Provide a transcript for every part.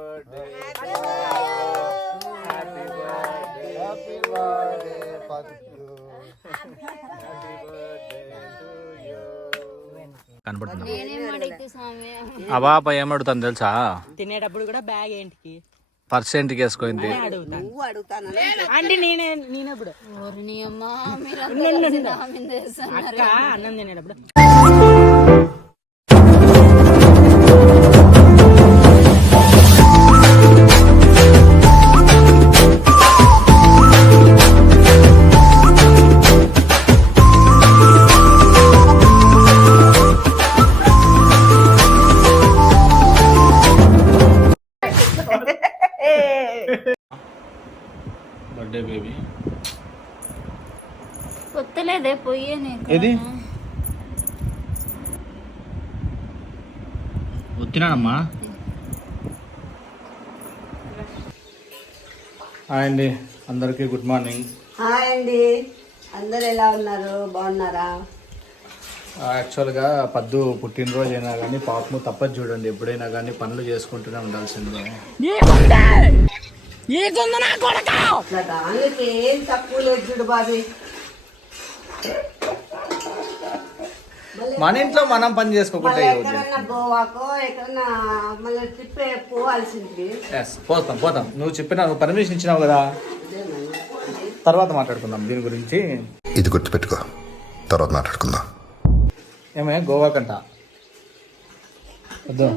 Birthday happy birthday పద్దు. కనపడుతుంది ఆ పాప ఏమడుతుంది తెలుసా? తినేటప్పుడు కూడా బ్యాగ్ ఏంటికి పర్సెంట్కి వేసుకోయింది. అంటే నేనెప్పుడు అక్క అన్నం తినేటప్పుడు బర్త్డే బేబీ కొత్తలేదే పోయే ఏది వచ్చినానమ్మా. హాయ్ అండి, అందరికీ గుడ్ మార్నింగ్. హాయ్ అండి, అందరు ఎలా ఉన్నారు? బాగున్నారా? యాక్చువల్గా పద్దు పుట్టినరోజు అయినా కానీ పాపము తప్పదు చూడండి, ఎప్పుడైనా కానీ పనులు చేసుకుంటూనే ఉండాల్సిందే. అట్లా దానికి ఏం తక్కువ లేదు చూడు బాబీ. మన ఇంట్లో మనం పని చేసుకోకుంటే ఎక్కడన్నా గోవాకో ఎక్కడన్నా మళ్ళీ ట్రిప్ పోవాల్సింది. పోతాం. నువ్వు నువ్వు పర్మిషన్ ఇచ్చినావు కదా, తర్వాత మాట్లాడుకుందాం దీని గురించి. ఇది గుర్తుపెట్టుకో, తర్వాత మాట్లాడుకుందాం. ఏమే గోవాకంట వద్దు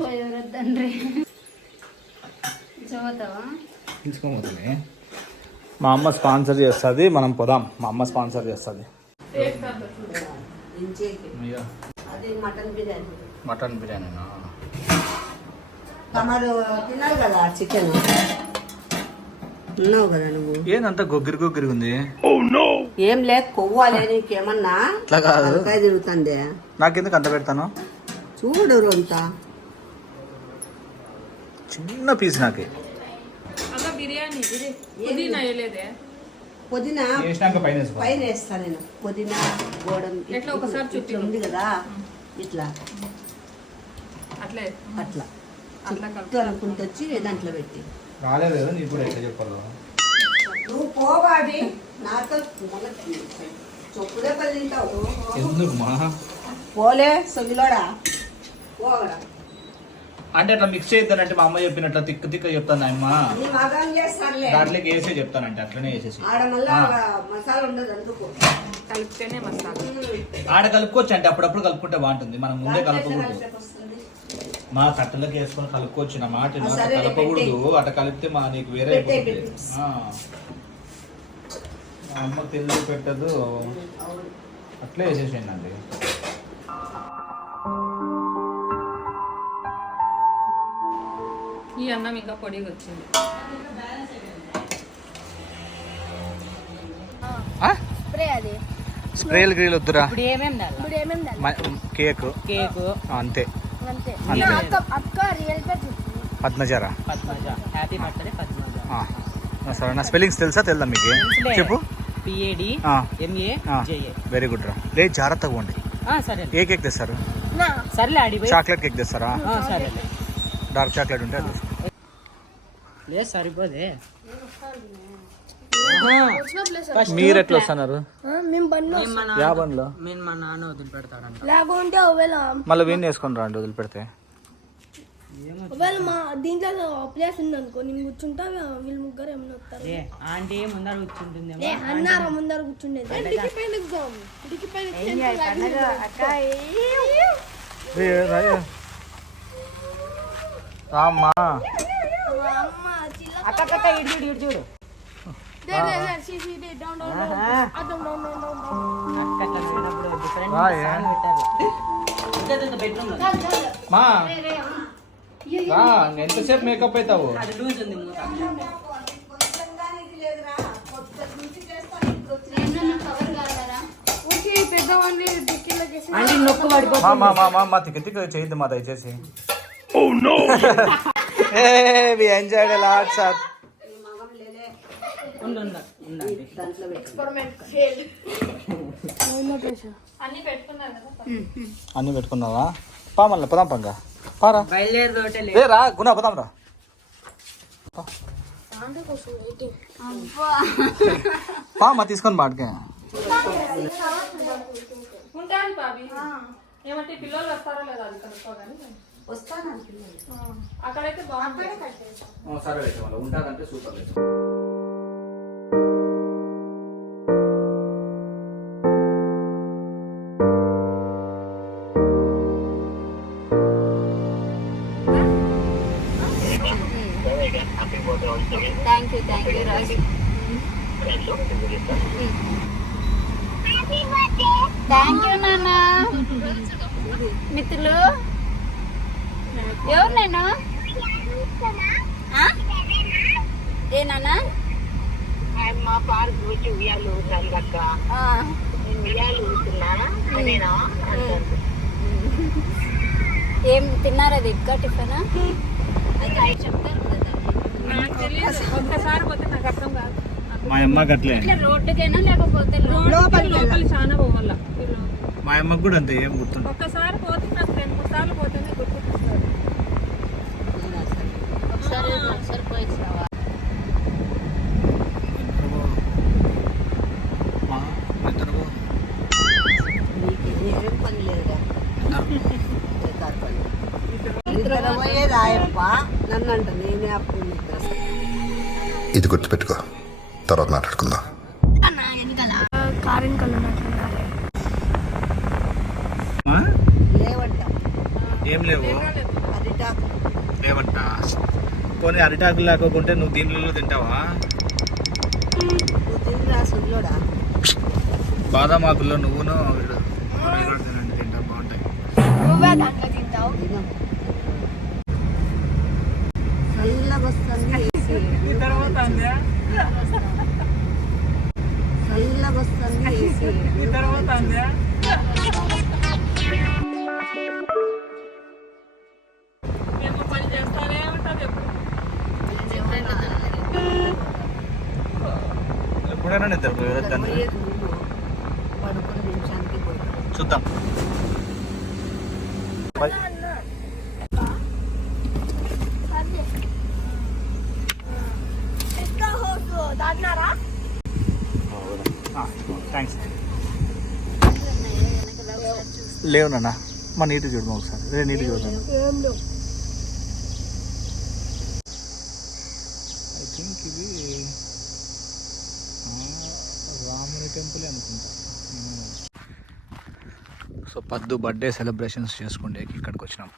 తీసుకోబోతుంది. మా అమ్మ స్పాన్సర్ చేస్తుంది, మనం పోదాం. మా అమ్మ స్పాన్సర్ చేస్తుంది. అది మటన్ బిర్యానీ. మటన్ బిర్యానీనా? తమరు తిన్నారు కదా చికెన్, ఉన్నావు కదా నువ్వు. ఏందంత గొగ్గిరి ఉంది? ఏం లేదు, కొవ్వాలి నీకేమన్నా అట్లా కాదు, తలకాయ తిరుగుతుంది. నాకెందుకు అంత పెడతాను చూడు అంతా చిన్న పీస్ నాకే. పుదీనా పైన వేస్తా నేను. పుదీనా గోడం ఇట్లా ఉంది కదా, ఇట్లా అట్లా అనుకుంటూ వచ్చి దాంట్లో పెట్టి రాలేదు కదా నీకు కూడా ఎట్లా చెప్పాలో. నువ్వు పోవాడి నాతో చొప్పుడే పది తింటావు. ఎందుకు మా పోలే సొగిలోడా పోవడా అంటే అట్లా మిక్స్ చేద్దానంటే మా అమ్మ చెప్పినట్ల తిక్క చెప్తాను అమ్మ. నీ మగం చేస్తానులే, దాంట్లోకి వేసే చెప్తానంటే అట్లనే వేసేసి. ఆడ మళ్ళా మసాలా ఉండదు, అందుకు కలిపితేనే మసాలా. ఆడ కలుపుకోవచ్చు అంటే అప్పుడప్పుడు కలుపుకుంటే బాగుంటుంది, మనం ముందే కలుపుకూడదు. మా కట్టెలకి వేసుకొని కలుపుకోవచ్చు నా మాట. కలపకూడదు, అట్లా కలిపితే మా నీకు వేరే అయిపోతుంది. మా అమ్మ తెలిసి పెట్టదు, అట్లే వేసేసేయండి అండి. ఈ అన్నం ఇంకా పొడిగా వచ్చింది. స్ప్రేలు గ్రీలు వద్దురా, ఇప్పుడు ఏమేమి కేక్ అంతే. పద్మజారా? Happy birthday Padmaja. సరే, నా స్పెల్లింగ్స్ తెలుసా తెల్దా మీకు? చెప్పు. PADMA వెరీ గుడ్ రా. లేదు జాగ్రత్తగా పోండి. సరే. ఏ కేక్ తెస్తారు? సర్లే, చాక్లెట్ కేక్ తెస్తారా? సరే. డార్క్ చాక్లెట్ ఉంటే లేదు సరిపోదే. మీరు ఎట్లా వస్తున్నారు? యా బండ్లో మా నాన్న వదిలిపెడతాడంట. మళ్ళీ వీడిని వేసుకొని రండి వదిలిపెడితే. ఒకవేళ మా దీంట్లో ప్లేస్ ఉంది అనుకో, నేను కూర్చుంటా, వీళ్ళు ముగ్గురు ఏమన్నా వస్తారు. ఆంటీ ముందర కూర్చుంటుంది, అన్నారా ముందర కూర్చుండేది. రామ్మా. అక్క ఇటు చూడు. మా ఎంతసేపు మేకప్ అవుతావు? మా తిక్క తిక్క చేయద్దు మా దయచేసి. We enjoyed a lot, sir. అన్ని పెట్టుకున్నావా? పా మళ్ళీ పదాం పంగా పారా. బయలుదేరి రా గుణ పదాం రా. మా తీసుకొని బాటకే ఉంటాను బాబీ. ఏమంటే పిల్లలు వస్తారో లేదా అది కనుక్కోగాని. వస్తాను అక్కడైతే బాగుంటుంది. సరే అయితే మళ్ళీ ఉంటుందంటే సూపర్ లేదు. Thank you Raju. Thank you నాన్న. మిత్రులు ఎవరు నేను ఏ నాన్న మా పార్క్ వచ్చి ఉయ్యాలు ఊగుతాను అక్క. నేను ఉయ్యాలు ఊగుతున్నానా అదేనా అంటారు. ఏం తిన్నారా దీపిక టిఫిన్? ఒక్కసారి పోతే నాకు అర్థం కాదు. మా అమ్మ గట్లే ఇట్లా రోడ్డుకైనా లేకపోతే లోపలి చాలా పోవాల. మా అమ్మకు కూడా అంతే ఏం గుర్తుండదు. ఒక్కసారి పోతే నాకు 2-3 సార్లు పోతేనే గుర్తుకొస్తుంది. ఒకసారి పోయి రావాలి. ఏం పని లేదుగా ఇద్దరు పోయేది ఆయప్ప నన్ను అంట నేనే అప్పుడు ఇది గుర్తుపెట్టుకో, తర్వాత మాట్లాడుకుందాం. కారెన్ కలర్ లేవంట ఏం లేవు అరిటాకు లేవంట. పోనీ అరిటాకులు లేకపోతే నువ్వు దీనిలో తింటావా? నువ్వు తిండిరా సుల్లోడా బాదం ఆకుల్లో నువ్వును తినండి, తింటా బాగుంటాయి. నువ్వే దాంట్లో తింటావు. చల్లగా వస్తుంది ఏసీ చల్లగా వస్తుంది ఏసీ మేము పని చేస్తానే ఉంటుంది ఎప్పుడు. ఎప్పుడైనా నిద్ర పోయేదాన్ని పోయేది నువ్వు పడుకున్న నిమిషానికి పోయి చూద్దాం. దాటినారా? థ్యాంక్స్. లేవు నాన్న, మా నీటి చూడమా ఒకసారి. నీటి చూద్దాం. ఏం లేవు. ఐ థింక్ ఇది రాముని టెంపుల్ అనుకుంటా. సో పద్దు బర్త్డే సెలబ్రేషన్స్ చేసుకుంటే ఇక్కడికి వచ్చినాం.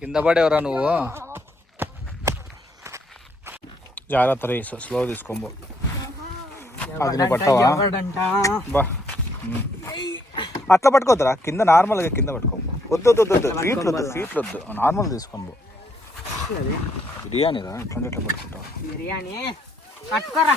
కింద పడేవరా నువ్వు? జాగ్రత్త రే, స్లో తీసుకోబో. అది నువ్వు పట్టావా? బా అట్లా పట్టుకోద్దురా, కింద నార్మల్గా కింద పట్టుకో. వద్దు వద్దు వద్దు, ఫీట్లు వద్దు, ఫీట్లు వద్దు, నార్మల్ తీసుకోబో. బిర్యానీ రా, ఎట్లా ఎట్లా పట్టుకుంటావు? బిర్యానీ కట్టుకోరా.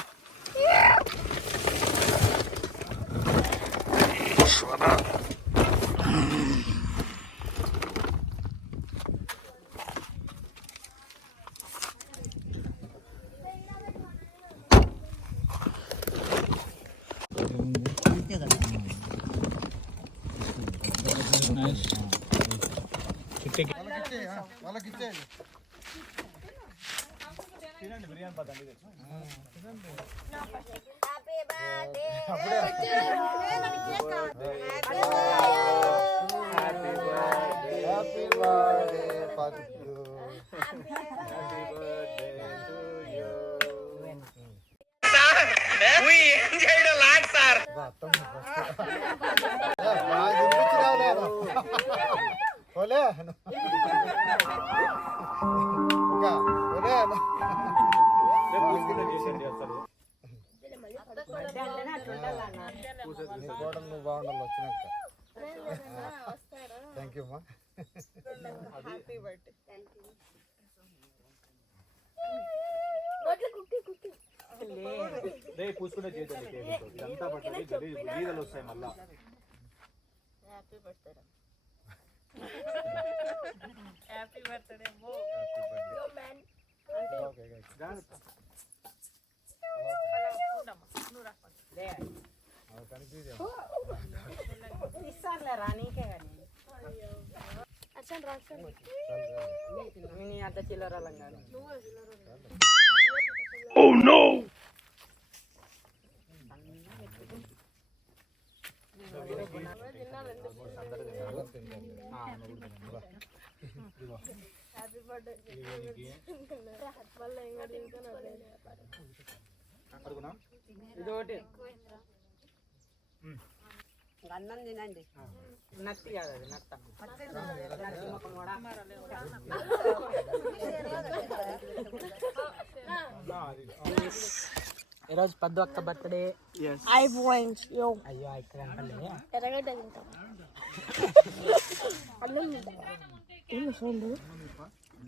నువ్వు బాగుండాలి వచ్చినాక. థ్యాంక్ యూ అమ్మా. పూసుకుంటే ఇదంతా పట్టుకుంటే గీదలు వస్తాయి మళ్ళా. Happy birthday. ఇస్తానులే రా, నీకే కానీ. అట్లా చిల్లరాలం కాదు. ఇదొకటి అన్నం తినండి. నత్తి కాదు అది నత్త. ఈరోజు పద్దు అక్క బర్త్డే. అయ్యో ఇక్కడ అంటలే. ఎర్రగడ్డ తింటాం.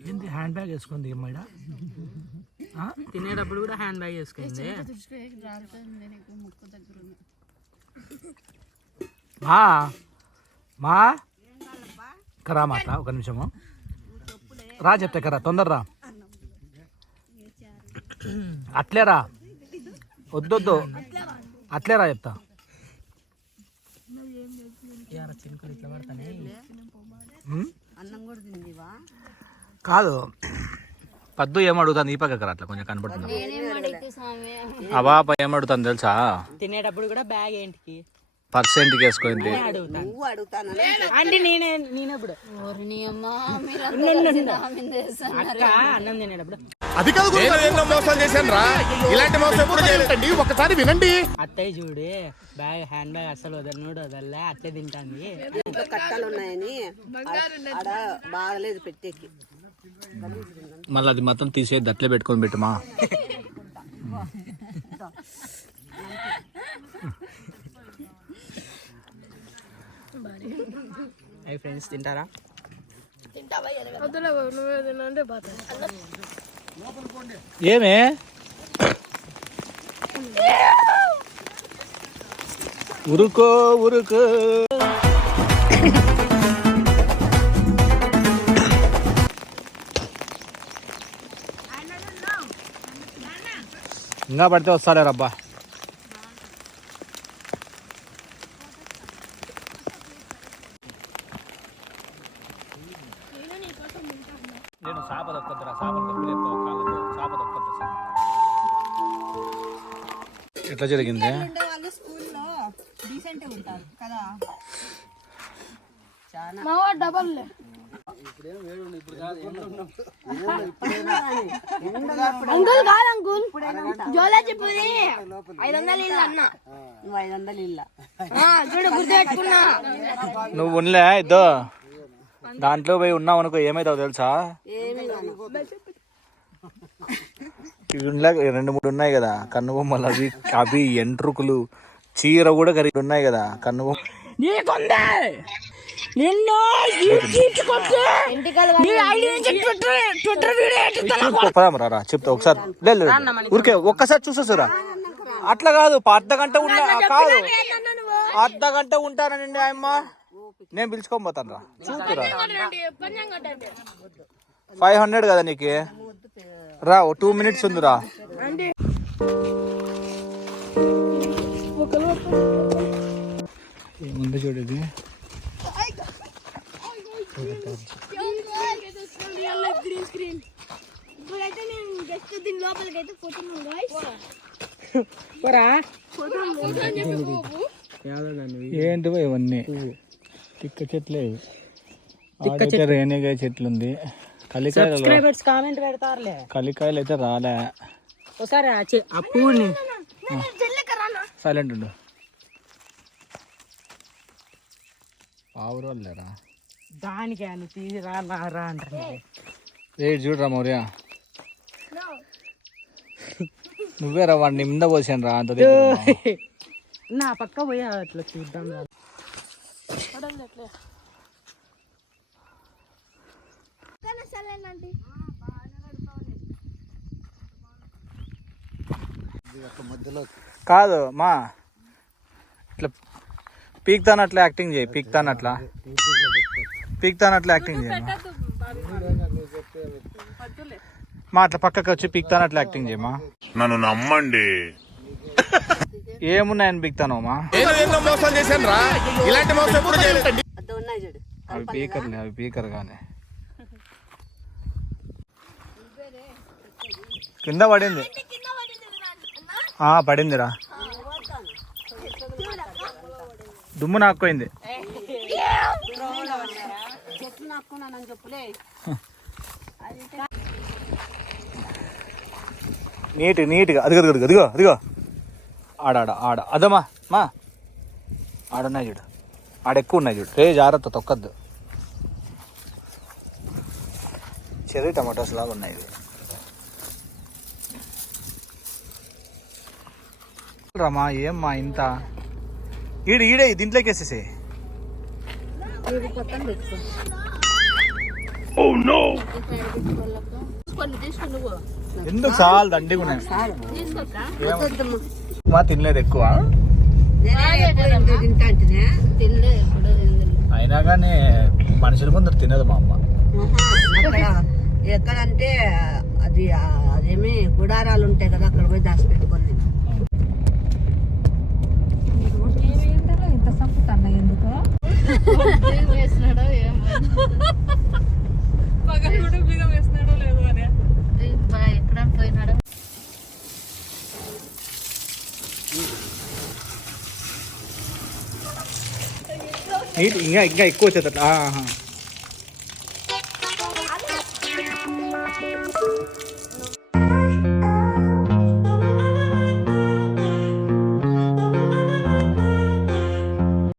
ఏంటి హ్యాండ్ బ్యాగ్ వేసుకుంది అమ్మాయి? తినేటప్పుడు కూడా హ్యాండ్ బ్యాగ్ వేసుకుంది. మా కరా మాట ఒక నిమిషము రా, చెప్తా కరా, తొందరరా. అట్లేరా, వద్దొద్దు, అట్లేరా చెప్తా. చినుకులు ఇట్లా పడతానే. అన్నం కూడా తిందివా? కాదు, పద్దు ఏమడుగుతుంది ఈ పక్క అట్లా కొంచెం కనపడుతుంది. నేనేం అడిగితే స్వామి ఆ పాప ఏమడుగుతుంది తెలుసా? తినేటప్పుడు కూడా బ్యాగ్ ఏంటికి పర్సెంట్కి వేసుకుంది. నువ్వు అడుగుతాను అంటే నేనెప్పుడు ఓరిని అమ్మా మీరు అక్క అన్నం తినేటప్పుడు మోసం చేశాను రా, ఇలాంటి మోసం ఎప్పుడు చేయలేదండి, ఒకసారి వినండి. అత్తయ్య చూడు బ్యాగ్ హ్యాండ్ బ్యాగ్ అసలు వదలలే అట్లే తింటాంది. ఇంట్లో కట్టాలు ఉన్నాయని ఆడ బాగలేదు పెట్టేకి. మళ్ళీ అది మొత్తం తీసేది అట్లే పెట్టుకొని పెట్టుమా. అయ్యి ఫ్రెండ్స్ తింటారా? ఏమే ఉరుకో ఉరుకో. ఇంకా పడితే వస్తాలే రబ్బా. నేను చేప దొక్కద్దురా, చేపలు దొక్కలేదు కాళ్ళతో, చేప దొక్కద్దు. ఎట్లా జరిగింది? వాళ్ళు స్కూల్లో డీసెంట్ ఉంటారు కదా. డబల్ అంకుల్ కాదు అంకుల్, జోలాజీ పూరి 500 ఇల్లు అన్న. నువ్వు 500 ఇల్లా చూడు గుర్తుపెట్టుకున్నా. నువ్వు ఉన్నలే ఇద్దో దాంట్లో పోయి ఉన్నావు అనుకో, ఏమైతావు తెలుసా? ఏమి ఇవి 2-3 ఉన్నాయి కదా కన్ను బొమ్మలు, అవి అవి ఎంట్రుకులు, చీర కూడా కరిగి ఉన్నాయి కదా కన్ను బొమ్మ. పదామరా చెప్తా ఒకసారి. లేదు ఊరికే ఒక్కసారి చూసేసారా, అట్లా కాదు. అర్ధగంట ఉన్నా కాదు, అర్ధగంట ఉంటానండి ఆయమ్మ. నేను పిలుచుకొని పోతాను రా, చూతురా. 500 కదా నీకు, రా 2 minutes ఉందిరా. ఏముంది చూడేది. ఇప్పుడైతే నేను జస్ట్ దీని లోపలికి అయితే పోతున్నాను గాయ్స్. ఏంటి ఇవన్నీ తిక్క చెట్లే, రేణిగాయ చెట్లు ఉంది. కలికాయలు కామెంట్ పెడతారులే. కలికాయలు అయితే రాలే. ఒకసారి ఆ పువ్వుని సైలెంట్ ఉండు. ఆవురోళ్ళేరా దానికి అని తీసి రా అంటారు. రేట్ చూడరా మౌర్య, నువ్వే రా వాడిని ముంద పోసాను రా. అంత నా పక్క పోయి అట్లా చూద్దాం రా. కాదు మా, ఇట్లా పీక్తానట్లా యాక్టింగ్ చేయి, పీక్తానట్లా యాక్టింగ్ చేయి మా. అట్లా పక్కకి వచ్చి పీక్తానట్లా యాక్టింగ్ చేయమా. నన్ను నమ్మండి. ఏమున్నాయని పీక్తాను మా. మోసం చేశాను రా, ఇలాంటి మోసం ఎప్పుడు చేయలేదండి. ఉన్నాయి చూడు. అవి పీకర్లే, అవి పీకర్ కానీ కింద పడింది. పడిందిరా, దుమ్ము నాక్కుపోయింది. చెట్లు నాక్కున్నానని చెప్పులే. నీట్గా అదిగో ఆడ అదమ్మా మా ఆడున్నాయి చూడు, ఆడెక్కువ ఉన్నాయి చూడు. రే జాగ్రత్త, తొక్కద్దు. చెర్రీ టమాటోస్ లాగా ఉన్నాయి ఇవి. రామా ఏమ్మా ఇంత ఈడే దీంట్లోకి వేసేసి. ఎందుకు చాలు దండిగా ఉన్నాయి. మా తినలేదు ఎక్కువ, అయినా కానీ మనుషుల ముందర తినదు మా అమ్మ. ఎక్కడంటే అదేమి గుడారాలు ఉంటాయి కదా, అక్కడ పోయి దాచి పెట్టుకొని. ఇంత సంపుతాను ఎందుకు వేసినాడో ఏమో పగలు బిగం వేసినాడో లేదో అని ఎక్కడ పోయినాడో. ఇంకా ఎక్కువ వచ్చేది.